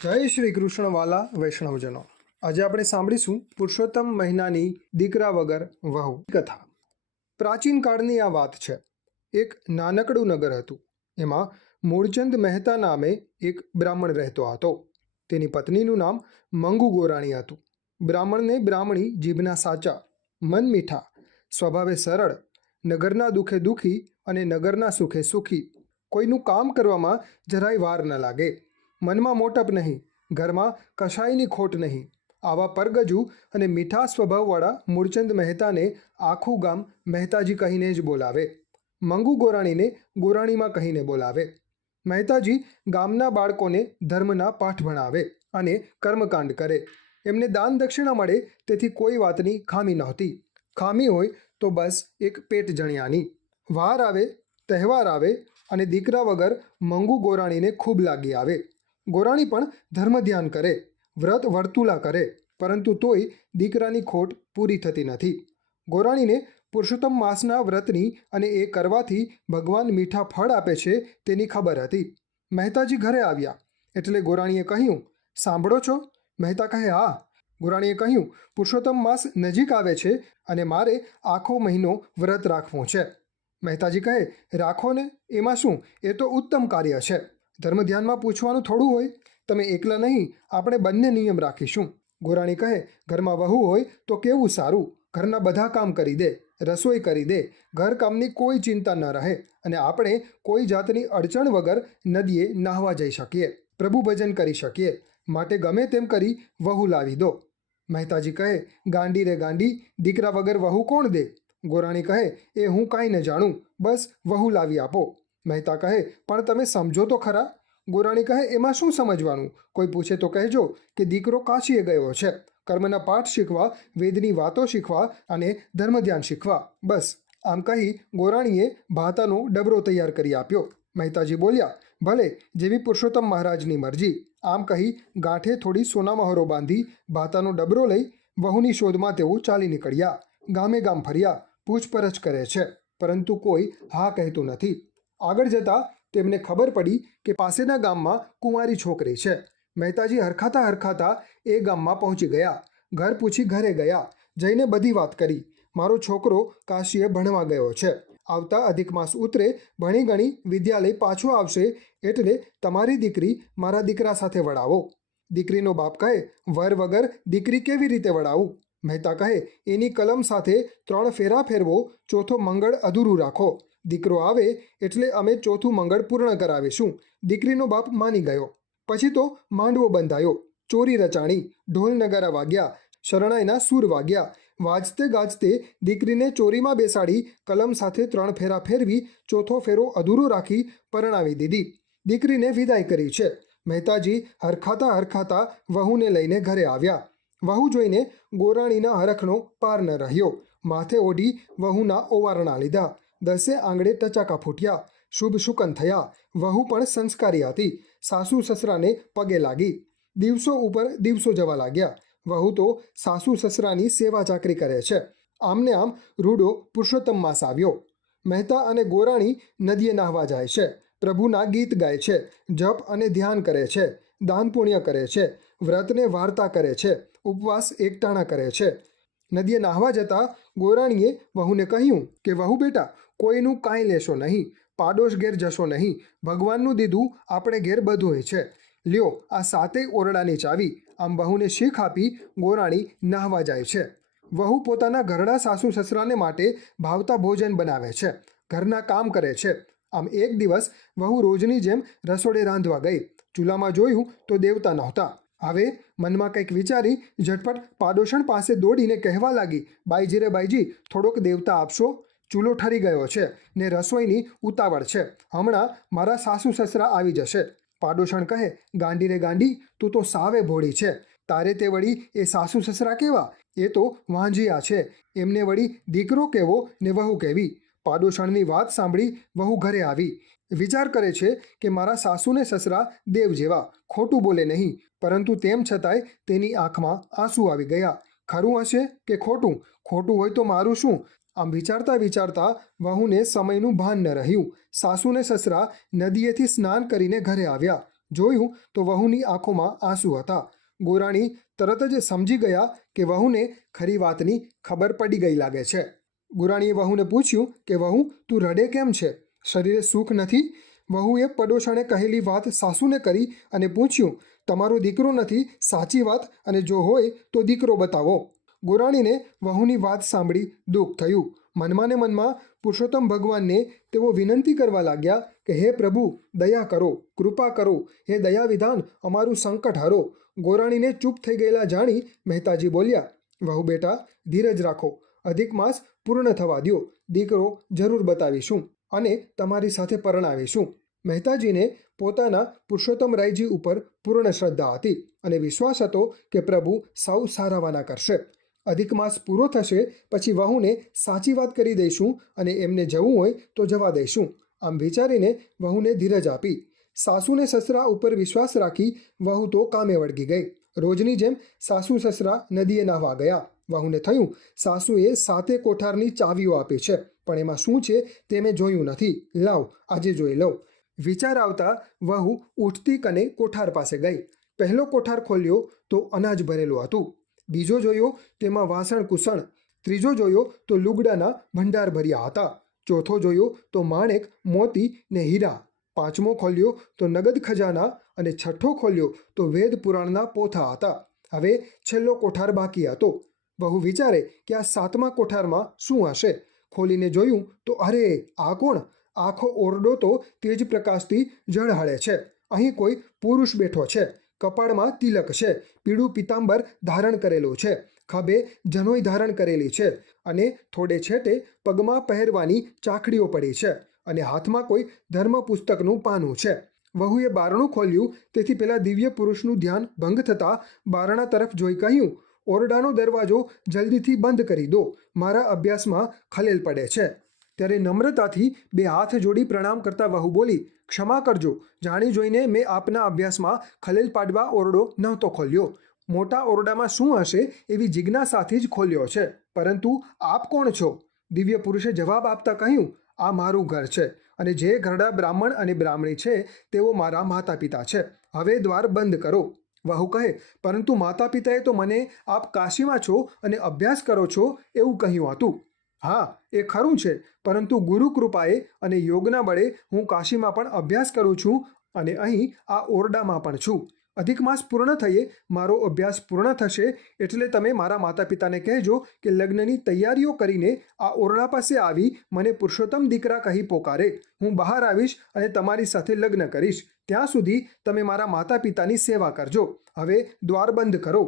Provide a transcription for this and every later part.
જય શ્રી કૃષ્ણ વાલા વૈષ્ણવજનો। આજે આપણે સાંભળીશું પુરુષોત્તમ મહિનાની દીકરા વગર વહુ કથા। પ્રાચીન કાળની આ વાત છે। એક નાનકડું નગર હતું। એમાં મૂળચંદ મહેતા નામે એક બ્રાહ્મણ રહેતો હતો। તેની પત્નીનું નામ મંગુ ગોરાણી હતું। બ્રાહ્મણને બ્રાહ્મણી જીભના સાચા, મન મીઠા, સ્વભાવે સરળ, નગરના દુઃખે દુઃખી અને નગરના સુખે સુખી, કોઈનું કામ કરવામાં જરાય વાર ન લાગે, મનમાં મોટપ નહીં, ઘરમાં કશાયની ખોટ નહીં, આવા પરગજુ અને મીઠા સ્વભાવવાળા મૂળચંદ મહેતાને આખું ગામ મહેતાજી કહીને જ બોલાવે। મંગુ ગોરાણીને ગોરાણીમાં કહીને બોલાવે। મહેતાજી ગામના બાળકોને ધર્મના પાઠ ભણાવે અને કર્મકાંડ કરે। એમને દાન દક્ષિણા મળે તેથી કોઈ વાતની ખામી નહોતી। ખામી હોય તો બસ એક પેટ જણિયાની। વાર આવે, તહેવાર આવે અને દીકરા વગર મંગુ ગોરાણીને ખૂબ લાગી આવે। ગોરાણી પણ ધર્મ ધ્યાન કરે, વ્રત વર્તુલા કરે, પરંતુ તોય દીકરાની ખોટ પૂરી થતી નથી। ગોરાણીને પુરુષોત્તમ માસના વ્રતની અને એ કરવાથી ભગવાન મીઠા ફળ આપે છે તેની ખબર હતી। મહેતાજી ઘરે આવ્યા એટલે ગોરાણીએ કહ્યું, સાંભળો છો? મહેતા કહે, હા। ગોરાણીએ કહ્યું, પુરુષોત્તમ માસ નજીક આવે છે અને મારે આખો મહિનો વ્રત રાખવું છે। મહેતાજી કહે, રાખો ને, એમાં શું, એ તો ઉત્તમ કાર્ય છે। ધર્મ ધ્યાનમાં પૂછવાનું થોડું હોય, તમે એકલા નહીં, આપણે બંને નિયમ રાખીશું। ગોરાણી કહે, ઘરમાં વહુ હોય તો કેવું સારું, ઘરના બધા કામ કરી દે, રસોઈ કરી દે, ઘરકામની કોઈ ચિંતા ન રહે અને આપણે કોઈ જાતની અડચણ વગર નદીએ નાહવા જઈ શકીએ, પ્રભુ ભજન કરી શકીએ, માટે ગમે તેમ કરી વહુ લાવી દો। મહેતાજી કહે, ગાંડી રે ગાંડી, દીકરા વગર વહુ કોણ દે? ગોરાણી કહે, એ હું કાંઈ ન જાણું, બસ વહુ લાવી આપો। મહેતા કહે, પણ તમે સમજો તો ખરા? ગોરાણી કહે, એમાં શું સમજવાનું? કોઈ પૂછે તો કહેજો કે દીકરો કાશીએ ગયો છે, કર્મના પાઠ શીખવા, વેદની વાતો શીખવા અને ધર્મ ધ્યાન શીખવા, બસ। આમ કહી ગોરાણીએ ભાતાનો ડબરો તૈયાર કરી આપ્યો। મહેતાજી બોલ્યા, ભલે, જેવી પુરુષોત્તમ મહારાજની મરજી। આમ કહી ગાંઠે થોડી સોનામહોરો બાંધી ભાતાનો ડબરો લઈ વહુની શોધમાં તેઓ ચાલી નીકળ્યા। ગામે ગામ ફર્યા, પૂછપરછ કરે છે, પરંતુ કોઈ હા કહેતું નથી। આગળ જતાં તેમને ખબર પડી કે પાસેના ગામમાં કુંવારી છોકરી છે। મહેતાજી હરખાતા હરખાતા એ ગામમાં પહોંચી ગયા। ઘર પૂછી ઘરે ગયા, જઈને બધી વાત કરી, મારો છોકરો કાશીએ ભણવા ગયો છે, આવતા અધિક માસ ઉતરે ભણી ગણી વિદ્યાલય પાછો આવશે એટલે તમારી દીકરી મારા દીકરા સાથે વડાવો। દીકરીનો બાપ કહે, વર વગર દીકરી કેવી રીતે વડાવું? મહેતા કહે, એની કલમ સાથે 3 ફેરા ફેરવો, ચોથો મંગળ અધૂરું રાખો, દીકરો આવે એટલે અમે ચોથું મંગળ પૂર્ણ કરાવીશું। દીકરીનો બાપ માની ગયો। પછી તો માંડવો બંધાયો, ચોરી રચાણી, ઢોલ નગારા વાગ્યા, શરણાઈના સૂર વાગ્યા, વાજતે ગાજતે દીકરીને ચોરીમાં બેસાડી કલમ સાથે 3 ફેરા ફેરવી ચોથો ફેરો અધૂરો રાખી પરણાવી દીધી। દીકરીને વિદાય કરી છે। મહેતાજી હરખાતા હરખાતા વહુને લઈને ઘરે આવ્યા। વહુ જોઈને ગોરાણીના હરખનો પાર ન રહ્યો। માથે ઓઢી વહુના ઓવારણા લીધા, 10 આંગળે ટચાકા ફૂટ્યા, શુભ શુકન થયા। વહુ પણ સંસ્કારી હતી, સાસુ સસરાને પગે લાગી। દિવસો ઉપર દિવસો જવા લાગ્યા। વહુ તો સાસુ સસરાની સેવા ચાકરી કરે છે। આમને આમ રૂડો પુરુષોત્તમ માસ આવ્યો। મહેતા અને ગોરાણી નદીએ નાહવા જાય છે, પ્રભુના ગીત ગાય છે, જપ અને ધ્યાન કરે છે, દાન પુણ્ય કરે છે, વ્રતને વાર્તા કરે છે, ઉપવાસ એકટાણા કરે છે। નદીએ નાહવા જતાં ગોરાણીએ વહુને કહ્યું કે વહુ બેટા, કોઈનું કાંઈ લેશો નહીં, પાડોશ ઘેર જશો નહીં, ભગવાનનું દીધું આપણે ઘેર બધુંય છે, લ્યો આ 7 ઓરડાની ચાવી। આમ વહુને શીખ આપી ગોરાણી નાહવા જાય છે। વહુ પોતાના ઘરડા સાસુ સસરાને માટે ભાવતા ભોજન બનાવે છે, ઘરના કામ કરે છે। આમ એક દિવસ વહુ રોજની જેમ રસોડે રાંધવા ગઈ, ચૂલામાં જોયું તો દેવતા નહોતા। હવે મનમાં કંઈક વિચારી ઝટપટ પાડોશણ પાસે દોડીને કહેવા લાગી, બાઈજી રે બાઈજી, થોડોક દેવતા આપશો, ચૂલો ઠરી ગયો છે ને રસોઈની ઉતાવળ છે, હમણાં મારા સાસુ સસરા આવી જશે। પાડોશણ કહે, ગાંડી રે ગાંડી, તું તો સાવે ભોળી છે, તારે તે વળી એ સાસુ સસરા કેવા? એ તો વાંજિયા છે, એમને વળી દીકરો કેવો ને વહુ કેવી? પાડોશણની વાત સાંભળી વહુ ઘરે આવી, વિચાર કરે છે કે મારા સાસુને સસરા દેવ જેવા, ખોટું બોલે નહીં, પરંતુ તેમ છતાંય તેની આંખમાં આંસુ આવી ગયા। ખરું હશે કે ખોટું? ખોટું હોય તો મારું શું? આમ વિચારતા વિચારતા વહુને સમયનું ભાન ન રહ્યું। સાસુને સસરા નદીએથી સ્નાન કરીને ઘરે આવ્યા। જોયું તો વહુની આંખોમાં આંસુ હતા. ગોરાણી તરત જ સમજી ગયા કે વહુને ખરી વાતની ખબર પડી ગઈ લાગે છે. ગોરાણીએ વહુને પૂછ્યું કે વહુ, તું રડે કેમ છે? શરીરે સુખ નથી? વહુએ પડોશણે કહેલી વાત સાસુને કરી અને પૂછ્યું, તમારો દીકરો નથી, સાચી વાત, અને જો હોય તો દીકરો બતાવો. ગોરાણીને વહુની વાત સાંભળી દુઃખ થયું. મનમાં ને મનમાં પુરુષોત્તમ ભગવાનને તેઓ વિનંતી કરવા લાગ્યા કે હે પ્રભુ, દયા કરો, કૃપા કરો, હે દયા વિધાન, અમારું સંકટ હરો. ગોરાણીને ચૂપ થઈ ગયેલા જાણી મહેતાજી બોલ્યા, વહુ બેટા, ધીરજ રાખો, અધિક માસ પૂર્ણ થવા દ્યો, દીકરો જરૂર બતાવીશું અને તમારી સાથે પરણાવીશું. મહેતાજીને પોતાના પુરુષોત્તમરાયજી ઉપર પૂર્ણ શ્રદ્ધા હતી અને વિશ્વાસ હતો કે પ્રભુ સૌ સારાવાના કરશે. અધિક માસ પૂરો થશે પછી વહુને સાચી વાત કરી દઈશું અને એમને જવું હોય તો જવા દઈશું. આમ વિચારીને વહુને ધીરજ આપી. સાસુને સસરા ઉપર વિશ્વાસ રાખી વહુ તો કામે વળગી ગઈ. રોજની જેમ સાસુ સસરા નદીએ નાહવા ગયા. વહુને થયું, સાસુએ 7 કોઠારની ચાવીઓ આપી છે, પણ એમાં શું છે તે મેં જોયું નથી. લાવ, આજે જોઈ લઉં. વિચાર આવતા વહુ ઉઠતી કને કોઠાર પાસે ગઈ. પહેલો કોઠાર ખોલ્યો તો અનાજ ભરેલું હતું. બીજો જોયો તેમાં વાસણ કુસણ. ત્રીજો જોયો તો લુગડાના ભંડાર ભર્યા હતા. ચોથો જોયો તો માણેક, મોતી ને હીરા. પાંચમો ખોલ્યો તો નગદ ખજાના અને છઠ્ઠો ખોલ્યો તો વેદ પુરાણના પોથા હતા. હવે છેલ્લો કોઠાર બાકી હતો. વહુ વિચારે કે આ 7મા કોઠારમાં શું હશે. ખોલીને જોયું તો અરે, આ કોણ? આખો ઓરડો તો તેજ પ્રકાશથી ઝળહળે છે. અહીં કોઈ પુરુષ બેઠો છે. કપાળમાં તિલક છે, પીળું પિતાંબર ધારણ કરેલું છે, ખભે જનોઈ ધારણ કરેલી છે અને થોડે છેટે પગમાં પહેરવાની ચાકડીઓ પડી છે અને હાથમાં કોઈ ધર્મ પુસ્તકનું પાનું છે. વહુએ બારણું ખોલ્યું તેથી પેલા દિવ્ય પુરુષનું ધ્યાન ભંગ થતાં બારણા તરફ જોઈ કહ્યું, ઓરડાનો દરવાજો જલ્દીથી બંધ કરી દો, મારા અભ્યાસમાં ખલેલ પડે છે. ત્યારે નમ્રતાથી 2 હાથ જોડી પ્રણામ કરતા વહુ બોલી, ક્ષમા કરજો, જાણી જોઈને મેં આપના અભ્યાસમાં ખલેલ પાડવા ઓરડો નહોતો ખોલ્યો. મોટા ઓરડામાં શું હશે એવી જિજ્ઞાસાથી જ ખોલ્યો છે. પરંતુ આપ કોણ છો? દિવ્ય પુરુષે જવાબ આપતા કહ્યું, આ મારું ઘર છે અને જે ઘરડા બ્રાહ્મણ અને બ્રાહ્મણી છે તેઓ મારા માતા પિતા છે. હવે દ્વાર બંધ કરો. વહુ કહે, પરંતુ માતા પિતાએ તો મને આપ કાશીમાં છો અને અભ્યાસ કરો છો એવું કહ્યું હતું. હા, એ ખરું છે, પરંતુ ગુરુ કૃપાએ અને યોગના બળે હું કાશીમાં પણ અભ્યાસ કરું છું અને અહીં આ ઓરડામાં પણ છું. અધિક માસ પૂર્ણ થયે મારો અભ્યાસ પૂર્ણ થશે એટલે તમે મારા માતા પિતાને કહેજો કે લગ્નની તૈયારીઓ કરીને આ ઓરડા પાસે આવી મને પુરુષોત્તમ દીકરા કહી પોકારે. હું બહાર આવીશ અને તમારી સાથે લગ્ન કરીશ. ત્યાં સુધી તમે મારા માતા પિતાની સેવા કરજો. હવે દ્વાર બંધ કરો.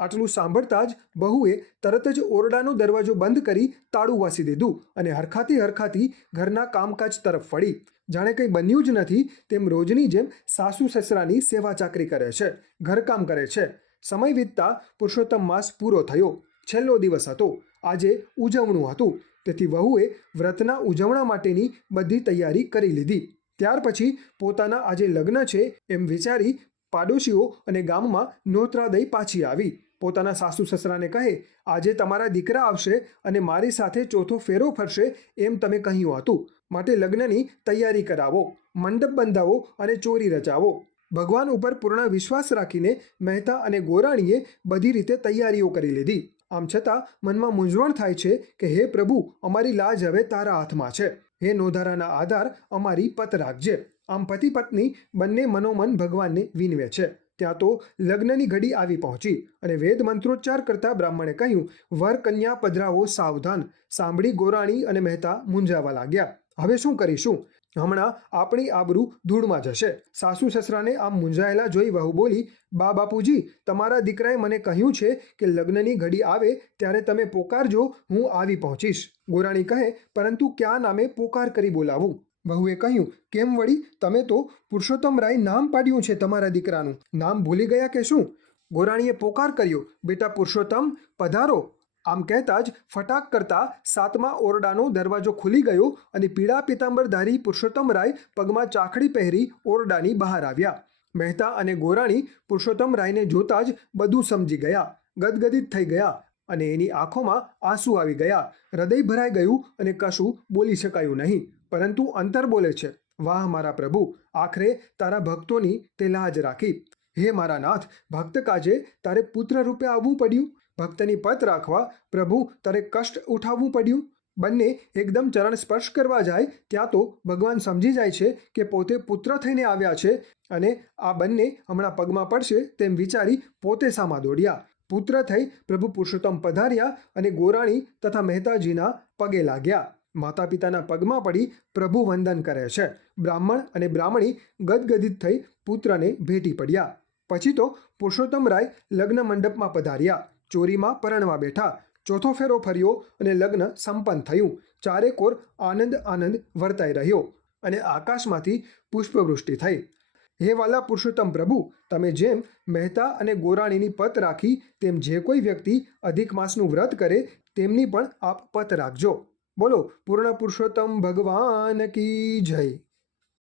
આટલું સાંભળતા જ બહુએ તરત જ ઓરડાનો દરવાજો બંધ કરી તાળું વાસી દીધું અને હરખાતી ઘરના કામકાજ તરફ વળી. જાણે કંઈ બન્યું જ નથી તેમ રોજની જેમ સાસુ સસરાની સેવા ચાકરી કરે છે, ઘરકામ કરે છે. સમય વીતતા પુરુષોત્તમ માસ પૂરો થયો. છેલ્લો દિવસ હતો. આજે ઉજવણું હતું, તેથી વહુએ વ્રતના ઉજવણા માટેની બધી તૈયારી કરી લીધી. ત્યાર પછી પોતાના આજે લગ્ન છે એમ વિચારી પાડોશીઓ અને ગામમાં નોતરા દઈ પાછી આવી. પોતાના સાસુ સસરાને કહે, આજે તમારા દીકરા આવશે અને મારી સાથે ચોથો ફેરો ફરશે એમ તમે કહ્યું હતું, માટે લગ્નની તૈયારી કરાવો, મંડપ બંધાવો અને ચોરી રચાવો. ભગવાન ઉપર પૂર્ણ વિશ્વાસ રાખીને મહેતા અને ગોરાણીએ બધી રીતે તૈયારીઓ કરી લીધી. આમ છતાં મનમાં મૂંઝવણ થાય છે કે હે પ્રભુ, અમારી લાજ હવે તારા હાથમાં છે. હે નોધારાના આધાર, અમારી પત રાખજે. આમ પતિ પત્ની બંને મનોમન ભગવાનને વિનવે છે. ત્યાં તો લગ્નની ઘડી આવી પહોંચી અને વેદ મંત્રોચ્ચાર કરતા બ્રાહ્મણે કહ્યું, વર કન્યા પધરાવો સાવધાન. સાંભળી ગોરાણી અને મહેતા મૂંઝાવા લાગ્યા. હવે શું કરીશું? હમણાં આપણી આબરૂ ધૂળમાં જશે. સાસુ સસરાને આમ મૂંઝાયેલા જોઈ વહુ બોલી, બા બાપુજી, તમારા દીકરાએ મને કહ્યું છે કે લગ્નની ઘડી આવે ત્યારે તમે પોકારજો, હું આવી પહોંચીશ. ગોરાણી કહે, પરંતુ ક્યાં નામે પોકાર કરી બોલાવું? વહુએ કહ્યું, કેમ વળી, તમે તો પુરુષોત્તમરાય નામ પાડ્યું છે તમારા દીકરાનું, નામ ભૂલી ગયા કે શું? ગોરાણીએ પોકાર કર્યો, બેટા પુરુષોત્તમ, પધારો. આમ કહેતા જ ફટાક કરતા 7મા ઓરડાનો દરવાજો ખુલી ગયો અને પીળા પિતાંબરધારી પુરુષોત્તમરાય પગમાં ચાકડી પહેરી ઓરડાની બહાર આવ્યા. મહેતા અને ગોરાણી પુરુષોત્તમરાયને જોતા જ બધું સમજી ગયા, ગદગદિત થઈ ગયા અને એની આંખોમાં આંસુ આવી ગયા. હૃદય ભરાઈ ગયું અને કશું બોલી શકાયું નહીં, પરંતુ અંતર બોલે છે, વાહ મારા પ્રભુ, આખરે તારા ભક્તોની તે લાજ રાખી. હે મારા નાથ, ભક્ત કાજે તારે પુત્ર રૂપે આવવું પડ્યું. ભક્તની પત રાખવા પ્રભુ તારે કષ્ટ ઉઠાવવું પડ્યું. બંને એકદમ ચરણ સ્પર્શ કરવા જાય ત્યાં તો ભગવાન સમજી જાય છે કે પોતે પુત્ર થઈને આવ્યા છે અને આ બંને હમણાં પગમાં પડશે તેમ વિચારી પોતે સામા દોડ્યા. પુત્ર થઈ પ્રભુ પુરુષોત્તમ પધાર્યા અને ગોરાણી તથા મહેતાજીના પગે લાગ્યા. માતા પિતાના પગમાં પડી પ્રભુ વંદન કરે છે. બ્રાહ્મણ અને બ્રાહ્મણી ગદગદિત થઈ પુત્રને ભેટી પડ્યા. પછી તો પુરુષોત્તમ રાય લગ્ન મંડપમાં પધાર્યા. ચોરીમાં પરણવા બેઠા. ચોથો ફેરો ફર્યો અને લગ્ન સંપન્ન થયું. ચારેકોર આનંદ આનંદ વર્તાઈ રહ્યો અને આકાશમાંથી પુષ્પવૃષ્ટિ થઈ. હે વાલા પુરુષોત્તમ પ્રભુ, તમે જેમ મહેતા અને ગોરાણીની પત રાખી તેમ જે કોઈ વ્યક્તિ અધિક માસનું વ્રત કરે તેમની પણ આપ પત રાખજો. બોલો પૂર્ણ પુરુષોત્તમ ભગવાન કી જય.